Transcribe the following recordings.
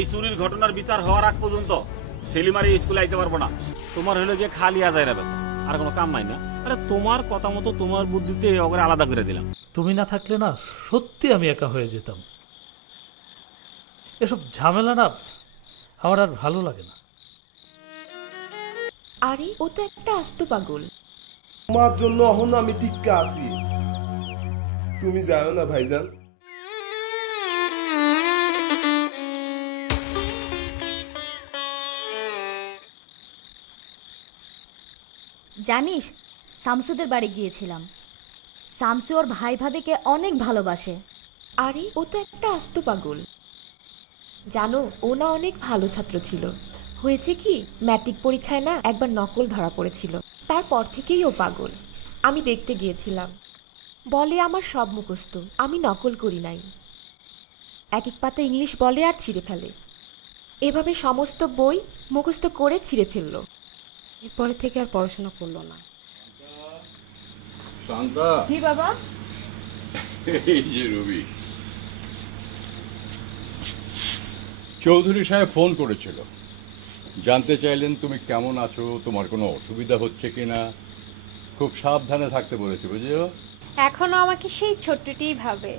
এই চুরির ঘটনার বিচার হওয়ার আগ পর্যন্ত সেলিমার এই স্কুলে আইতে পারব না। তোমার হলো গিয়ে খালি আজাইরা বেসা আর কোনো কাম নাই না। আরে তোমার কথা মতো তোমার বুদ্ধিতে ওকে আলাদা করে দিলাম। তুমি না থাকলে না সত্যি আমি একা হয়ে যেতাম। এসব ঝামেলা না আমার আর ভালো লাগে না। আরে ও তো একটা আস্ত পাগল। তোমার জন্য অহন আমি টিক্কা আছি। তুমি যাও না ভাইজান। জানিস, শামসুদের বাড়ি গিয়েছিলাম। শামসু ওর ভাই ভাবিকে অনেক ভালোবাসে। আরে, ও তো একটা আস্ত পাগল। জানো, ও না অনেক ভালো ছাত্র ছিল। হয়েছে কি, ম্যাট্রিক পরীক্ষায় না একবার নকল ধরা পড়েছিল। তারপর থেকেই ও পাগল। আমি দেখতে গিয়েছিলাম। বলে আমার সব মুখস্থ। আমি নকল করি নাই। এক এক পাতা ইংলিশ বলে আর ছিঁড়ে ফেলে। এভাবে সমস্ত বই মুখস্থ করে ছিঁড়ে ফেলল। এরপরে থেকে আর পড়াশোনা করল না। জি বাবা? এই যে রবি। চৌধুরী সাহেব ফোন করেছিল। জানতে চাইলেন তুমি কেমন আছো তোমার কোনো অসুবিধা হচ্ছে কিনা? খুব সাবধানে থাকতে বলেছে বুঝছ? এখনও আমাকে সেই ছোট্টটিই ভাবে।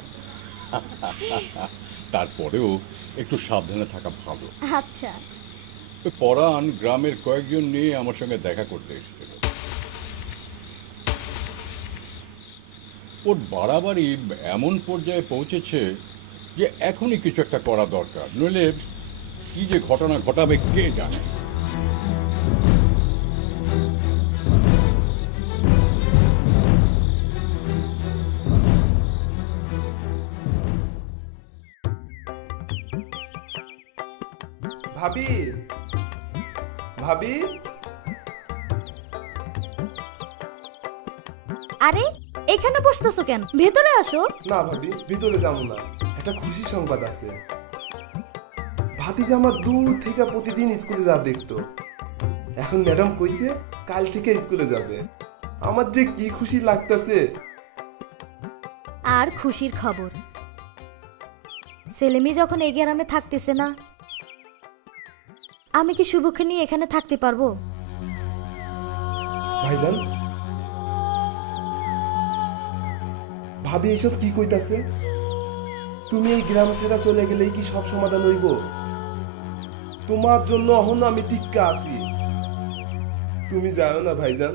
তারপরেও একটু সাবধানে থাকা ভালো। আচ্ছা। পরাণ গ্রামের কয়েকজন নিয়ে আমার সঙ্গে দেখা করতে এসেছিল। ওর বাড়াবাড়ি এমন পর্যায়ে পৌঁছেছে যে এখনই কিছু একটা করা দরকার। নইলে কি যে ঘটনা ঘটাবে কে জানে? ভাবি আরে এখানে বসতেছো কেন? ভেতরে আসো। না ভাবি ভিতরে যাব না। একটা খুশি সংবাদ আছে। ভাতিজা আমার দূর থেকে প্রতিদিন স্কুলে যা দেখতো। এখন ম্যাডাম কইছে কাল থেকে স্কুলে যাবে। আমার যে কি খুশি লাগতেছে। আর খুশির খবর। সেলেমি যখন এই গ্রামে থাকতেছে না আমি কি শুভকে নিয়ে এখানে থাকতে পারব? ভাইজান? ভাবি, এইসব কি কইতাছে? তুমি এই গ্রাম ছেড়া চলে গেলেই কি সব সমাধান হইব? তোমার জন্য অহন আমি টিক্কা আছি। তুমি যাও না, ভাইজান।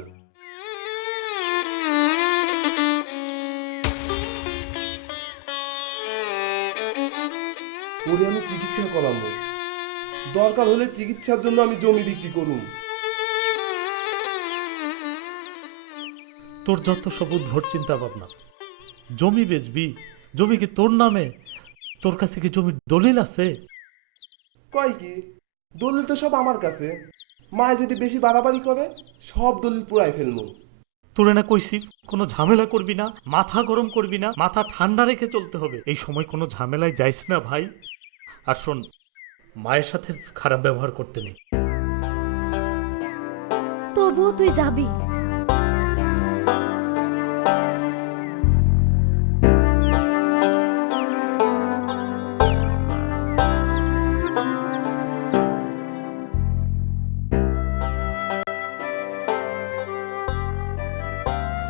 ওরে আমি চিকিৎসা করাবো। দরকার হলে চিকিৎসার জন্য আমি জমি বিক্রি করুম তোর যত সব উদ্ভট চিন্তা ভাবনা জমি বেচবি জমি কি তোর নামে? তোর কাছে কি জমির দলিল আছে? কয় কি? দলিল তো সব আমার কাছে। মায় যদি বেশি বাড়াবাড়ি করে সব দলিল পুরাই ফেলব। তোরে না কইছি কোনো ঝামেলা করবি না মাথা গরম করবি না মাথা ঠান্ডা রেখে চলতে হবে। এই সময় কোনো ঝামেলায় যাইস না ভাই। আর শোন মায়ের সাথে খারাপ ব্যবহার করতে নেই। তবুও তুই যাবি?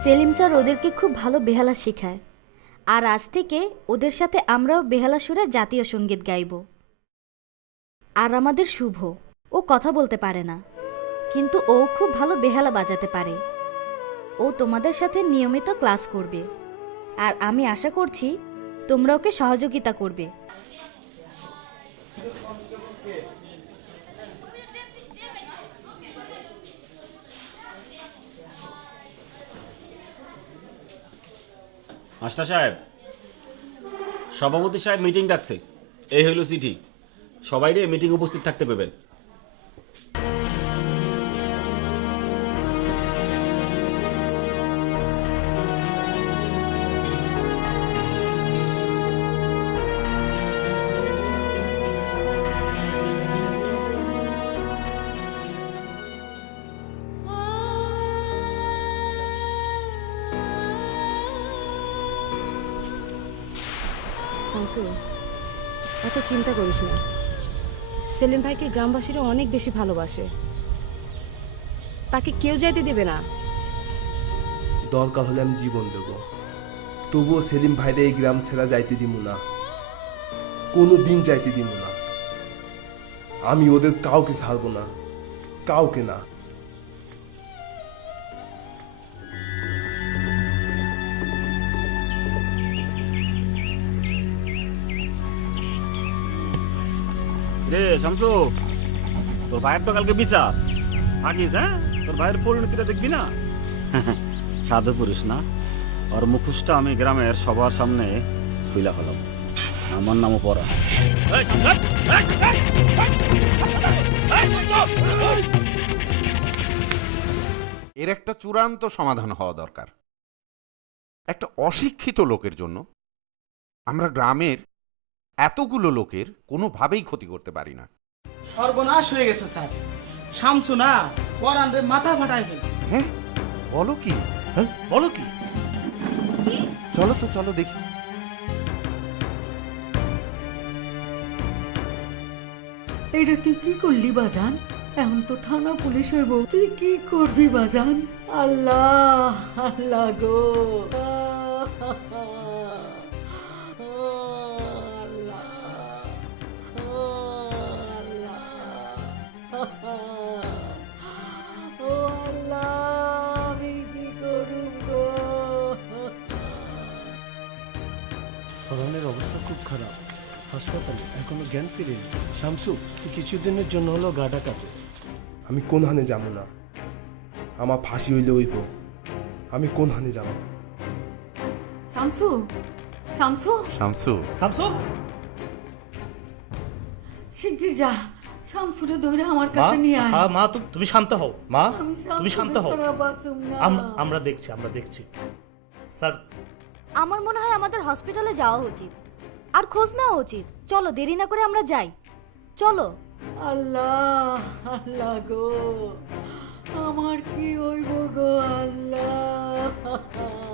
সেলিম স্যার ওদেরকে খুব ভালো বেহালা শেখায়। আর আজ থেকে ওদের সাথে আমরাও বেহালা সুরে জাতীয় সংগীত গাইব। আর আমাদের শুভ। ও কথা বলতে পারে না। কিন্তু ও খুব ভালো বেহালা বাজাতে পারে। ও তোমাদের সাথে নিয়মিত ক্লাস করবে। আর আমি আশা করছি তোমরা ওকে সহযোগিতা করবে। মাস্টার সাহেব, সভাপতি সাহেব মিটিং ডাকছে। এই হইল চিঠি। সবাই রে মিটিং উপস্থিত থাকতে পাবেন। এত চিন্তা করিস না। সেলিম ভাইকে গ্রামবাসীরা অনেক বেশি ভালোবাসে। তাকে কেউ যাইতে দেবে না। দরকার হলে আমি জীবন দেব। তবুও সেলিম ভাইদের এই গ্রাম ছেড়া যাইতে দিব না। কোনো দিন যাইতে দিব না। আমি ওদের কাউকে ছাড়বো না। কাউকে না। রে শামসু তোর ভাইয়ের তো কালকে বিচার। থাকিস হ্যাঁ? তোর ভাইয়ের পরিণতিটা দেখবি না? সাধু পুরুষ না। ওর মুখোশটা আমি গ্রামের সবার সামনে খুইলা হলাম আমার নামও পড়া। এর একটা চূড়ান্ত সমাধান হওয়া দরকার। একটা অশিক্ষিত লোকের জন্য আমরা গ্রামের এতগুলো লোকের কোনোভাবেই ক্ষতি করতে পারি না। সর্বনাশ হয়ে গেছে স্যার। শামসু না পরান রে মাথা ফাটাই ফেলছে। হ্যাঁ? বলো কি? হ্যাঁ? বলো কি? চলো তো চলো দেখি। এটা তুই কি করলি বাজান? এখন তো থানা পুলিশ হইব তুই কি করবি বাজান? আল্লাহ আল্লাহ গো। হাসপাতালে। এখনও জ্ঞান ফিরেনি। শামসু তুই কিছুদিনের জন্য হলো গাটা কাটে আমি কোন হানে যাব না। আমার ফাঁসি হইলে হইব। আমি কোন হানে যাব না। শামসু শামসু। শামসু। শামসু? শিগগির যা। শামসুরে দৌড়ে আমার কাছে নিয়ে আয়। হ্যাঁ মা তুমি তুমি শান্ত হও। মা? তুমি শান্ত হও। আমরা দেখছি আমরা দেখছি। স্যার। আমার মনে হয় আমাদের হসপিটালে যাওয়া উচিত। আর খোঁজ নেওয়া উচিত। চলো, দেরি না করে আমরা যাই। চলো। আল্লাহ আল্লাহ গো। আমার কি হইব গো, আল্লাহ?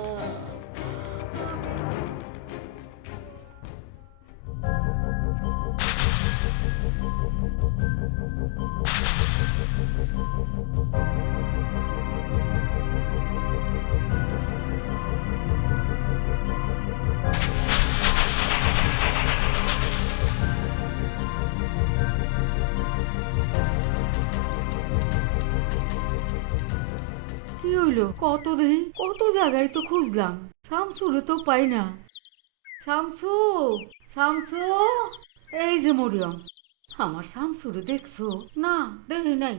হইল কত কত জায়গায় তো খুঁজলাম। শামসুরে তো পাই না। শামসু? শামসু? এই যে মরিয়ম। আমার শামসুরে দেখছ? না, দেখি নাই।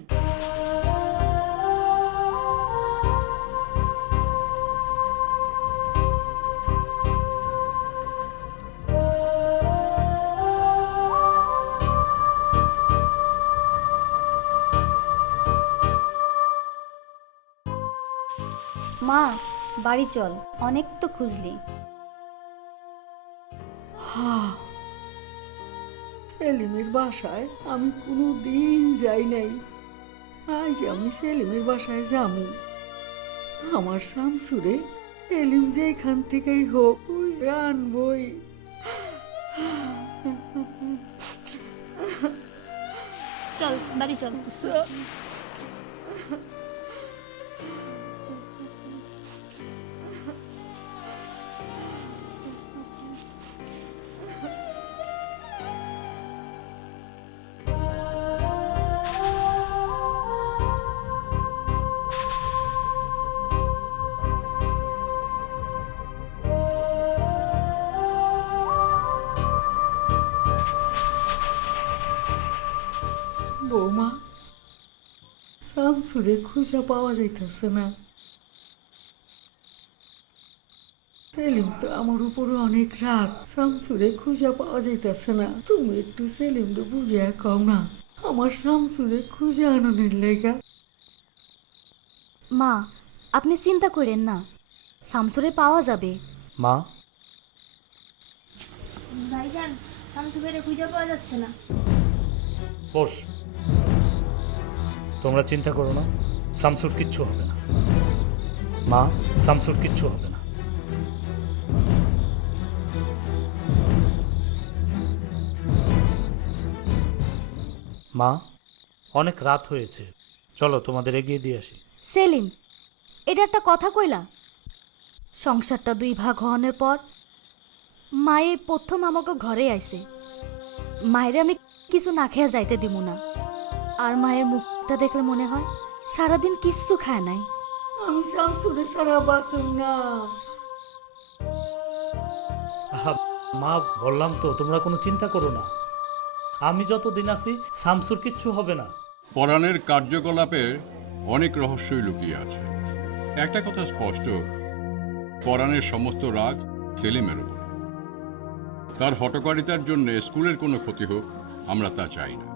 মা বাড়ি চল অনেক তো খুঁজলি। সেলিমের বাসায় আমি কোনো দিন যাই নাই। আজ আমি সেলিমের বাসায় যাব। আমার শামসুরে সেলিম যে এখান থেকেই হোক ওই জানবই চল বাড়ি চল। শামসুরে খুঁজা পাওয়া যাইতেছে না সেলিম তো আমার উপরে অনেক রাগ শামসুরে খুঁজা পাওয়া যাইতেছে না তুমি একটু সেলিমরে বুঝে কও না আমার শামসুরে খুঁজে আননের লেগা মা আপনি চিন্তা করেন না শামসুরে পাওয়া যাবে মা ভাইজান শামসুরে খুঁজে পাওয়া যাচ্ছে না বস তোমরা চিন্তা করো না, শামসুর কিচ্ছু হবে না। মা, শামসুর কিচ্ছু হবে না। মা, অনেক রাত হয়েছে। চলো, তোমাদের এগিয়ে দিয়ে আসি। সেলিম, এটা একটা কথা কইলা। সংসারটা দুই ভাগ হওয়ানোর পর মায়ের প্রথম আমাকে ঘরে আইছে। মায়ের আমি কিছু না খেয়ে যাইতে দিব না। আর মায়ের মুখটা দেখলে মনে হয় সারাদিন কিচ্ছু খায় নাই। আমি শামসুরে সারা বাসুম না। মা বললাম তো তোমরা কোনো চিন্তা করো না। আমি যতদিন আছি শামসুর কিচ্ছু হবে না। পরাণের কার্যকলাপের অনেক রহস্যই লুকিয়ে আছে। একটা কথা স্পষ্ট পরাণের সমস্ত রাগ সেলিমের উপর। তার হটকারিতার জন্য স্কুলের কোনো ক্ষতি হোক আমরা তা চাই না।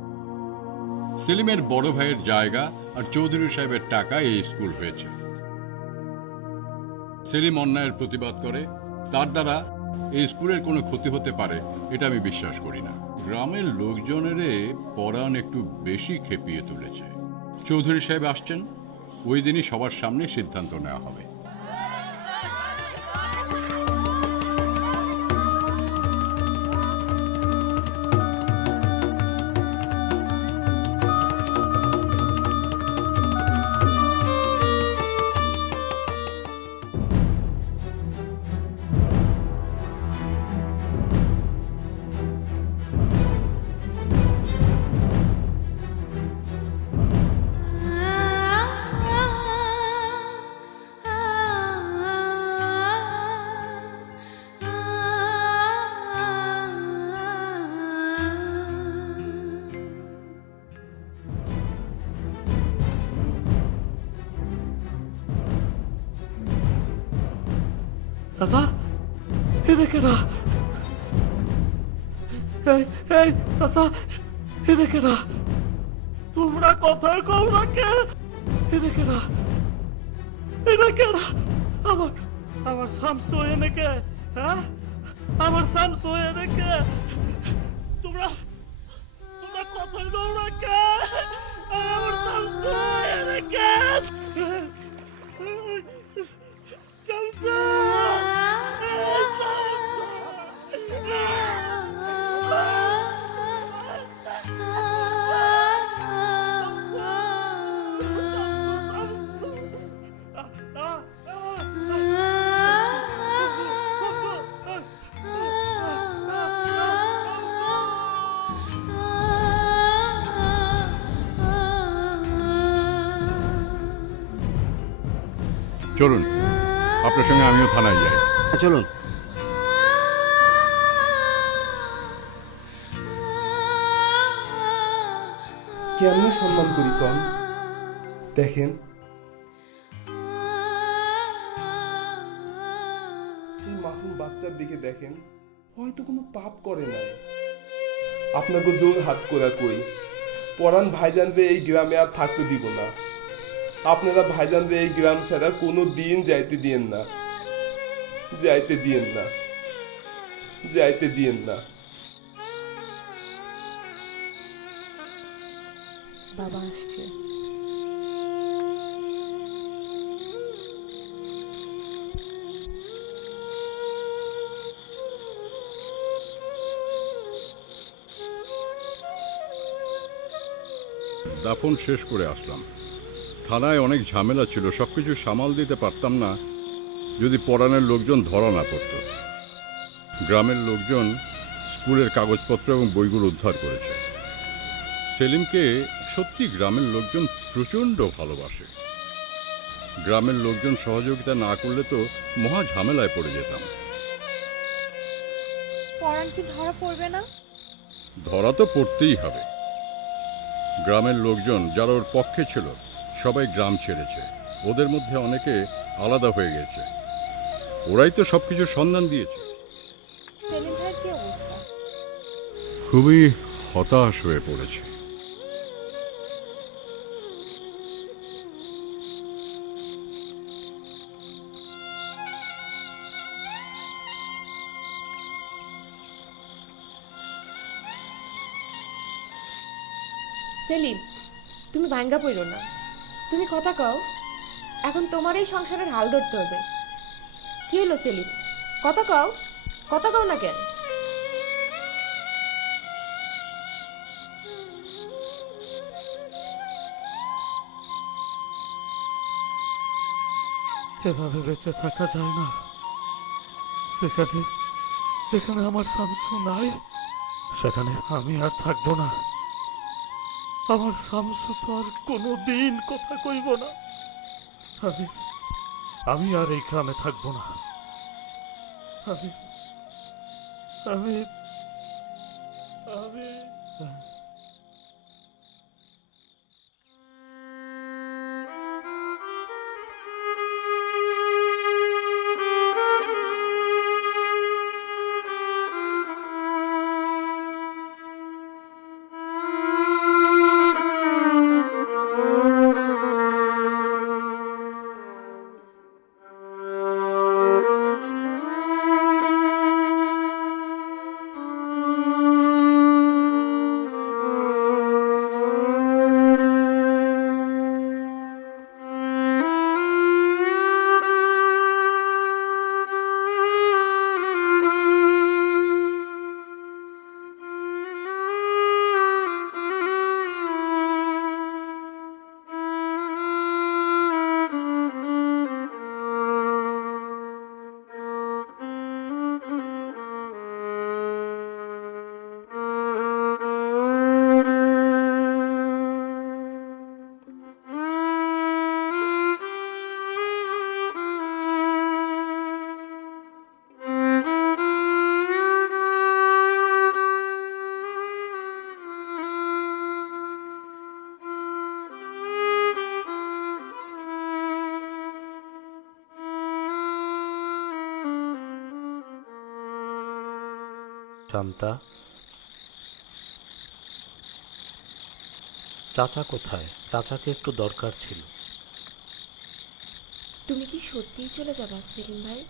সেলিমের বড় ভাইয়ের জায়গা আর চৌধুরী সাহেবের টাকা এই স্কুল হয়েছে। সেলিম অন্যায়ের প্রতিবাদ করে। তার দ্বারা এই স্কুলের কোনো ক্ষতি হতে পারে, এটা আমি বিশ্বাস করি না। গ্রামের লোকজনের পরাণ একটু বেশি খেপিয়ে তুলেছে। চৌধুরী সাহেব আসছেন। ওই দিনই সবার সামনে সিদ্ধান্ত নেওয়া হবে। এটা কেডা এই এই চাচা এটা কেডা তোমরা কথা কও না কে এটা কেডা এটা কেডা আমার আমার শামসু এনে কে হ্যাঁ আমার শামসু এনে কে তোমরা তোমরা কথা কও না কে আমার শামসু এনে চলুন আপনার সঙ্গে আমিও থানায় যাই। চলুন। কেমনে সম্মান করি কম দেখেন। এই মাসুম বাচ্চার দিকে দেখেন হয়তো কোনো পাপ করে নাই। আপনাকে জোর হাত করা কই? পরান ভাইজানদের এই গ্রামে আর থাকতে দিব না। আপনারা ভাইজানদের এই গ্রাম ছাড়া কোনো দিন যাইতে দিয়েন না। যাইতে দিয়েন না। যাইতে দিয়েন না। বাবা আসছে। দাফন শেষ করে আসলাম। থানায় অনেক ঝামেলা ছিল সবকিছু সামাল দিতে পারতাম না যদি পরাণের লোকজন ধরা না পড়ত। গ্রামের লোকজন স্কুলের কাগজপত্র এবং বইগুলো উদ্ধার করেছে। সেলিমকে সত্যি গ্রামের লোকজন প্রচণ্ড ভালোবাসে। গ্রামের লোকজন সহযোগিতা না করলে তো মহা ঝামেলায় পড়ে যেতাম। পরাণ কি ধরা পড়বে না? ধরা তো পড়তেই হবে। গ্রামের লোকজন যারা ওর পক্ষে ছিল সবাই গ্রাম ছেড়েছে। ওদের মধ্যে অনেকে আলাদা হয়ে গেছে। ওরাই তো সবকিছু সন্ধান দিয়েছে। খুবই হতাশ হয়ে পড়েছে। সেলিম তুমি ভাঙ্গা পড়ো না। তুমি কথা কও। এখন তোমার এই সংসারের হাল ধরতে হবে কি হলো সেলিম? কথা কও। কথা কও না কেন? এভাবে বেঁচে থাকা যায় না। যেখানে যেখানে আমার সামসু নাই, সেখানে আমি আর থাকব না। আমার শামসু তো আর কোনো দিন কথা কইব না। আমি আমি আর এই গ্রামে থাকব না। আমি আমি আমি শান্তা। চাচা কোথায়? চাচাকে একটু দরকার ছিল। তুমি কি সত্যিই চলে যাবা সেলিম ভাই?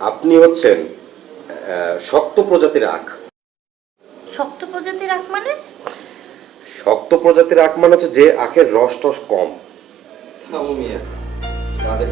আপনি হচ্ছেন আহ, শক্ত প্রজাতির আখ। শক্ত প্রজাতির আখ মানে? শক্ত প্রজাতির আখ মানে হচ্ছে যে আখের রস টস কম। থামো মিয়া তাদের